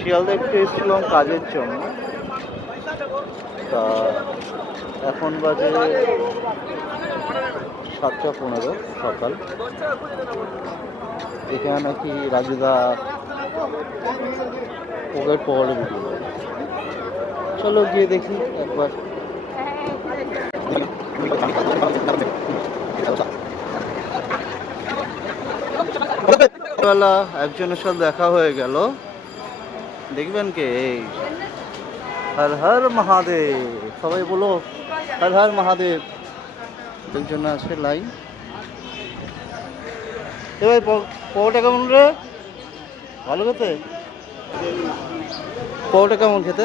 শিয়ালদা একটু এসেছিলাম কাজের জন্য। তা এখন বাজে 7:15 সকাল। এখানে নাকি রাজুদা ওদের পরে ভিডিও। চলো গিয়ে দেখি একবার। বেলা একজনের সাথে দেখা হয়ে গেল, দেখবেন কে? এই হর হর মহাদেব, সবাই বলো হর হর মহাদেব। একজন আছে লাইন। এ ভাই পরোটা কেমন রে? ভালো খেতে? পরোটা কেমন খেতে?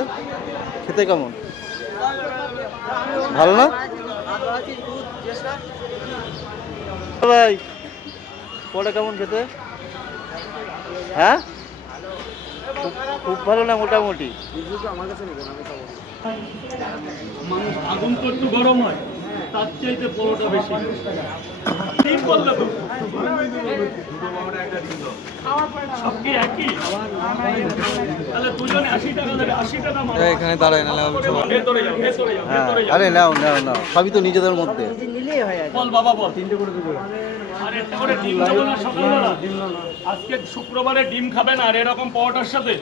খেতে কেমন? ভালো না ভাই? পরোটা কেমন খেতে? হ্যাঁ, খুব ভালো না মোটামুটি? আগুন তো একটু গরম হয়, তার চাইতে পরোটা বেশি। ডিম বললে তো সব কি একই? তাহলে দুজনে 80 টাকা দেবে, 80 টাকা মারো। এখানে দাঁড়ায় না ভেতরে যাও, ভেতরে যাও, হ্যাঁ, ভেতরে যাও। আরে নাও নাও নাও, সবই তো নিজেদের মধ্যে। বল বাবা বল। 3টে করে দেবো। আর একটা করে ডিম খাবো না সকালবেলা? আজকে শুক্রবারে ডিম খাবে না আর এরকম পরোটার সাথে?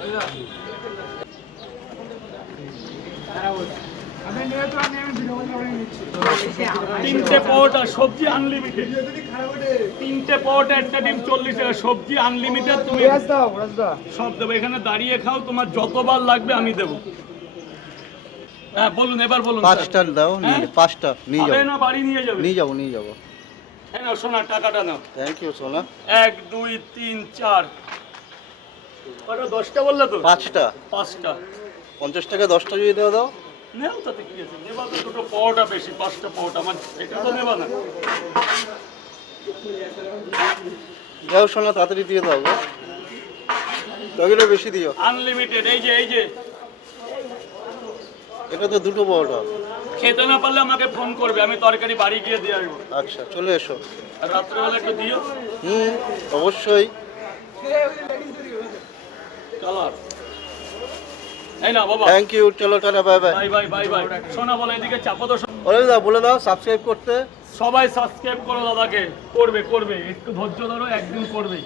তিনটে পরোটা, সবজি আনলিমিটেড। 3টে পরোটা, একটা ডিম 40 টাকা, সবজি আনলিমিটেড। তুমি সব দেবো, এখানে দাঁড়িয়ে খাও, তোমার যতবার লাগবে আমি দেবো। হ্যাঁ বলুন, এবার বলুন। 5টা দাও, নিয়ে 5টা নিয়ে যাবো। না বাড়ি নিয়ে যাবে? নিয়ে যাবো নিয়ে যাবো। হ্যাঁ নাও সোনা, টাকাটা নাও। থ্যাংক ইউ সোনা। 1 2 3 4 কটা? 10টা বললে তো? 5টা। 5টা 50 টাকা 10টা যদি দাও দাও। নেও, তাতে কি আছে? নেবা তো দুটো পরোটা বেশি, 5টা পরোটা আমার, এটা তো নেবা না। যাও সোনা, তাড়াতাড়ি দিয়ে দাও গো, তবে বেশি দিও। আনলিমিটেড। এই যে এই যে, এটা তো দুটো পরোটা। খেতে না পারলে আমাকে ফোন করবে, আমি তরকারি বাড়ি গিয়ে দিয়ে আসবো। আচ্ছা, চলে এসো। আর রাত্রেবেলা একটু দিও। অবশ্যই। কালার এই না বাবা। থ্যাংক ইউ, চলো tata, bye bye. Bye bye bye bye. সোনা বলে এদিকে চাপো তো। বলে দাও সাবস্ক্রাইব করতে। সবাই সাবস্ক্রাইব করো দাদাকে। করবে করবে, একটু ধৈর্য ধরো, একদিন করবেই।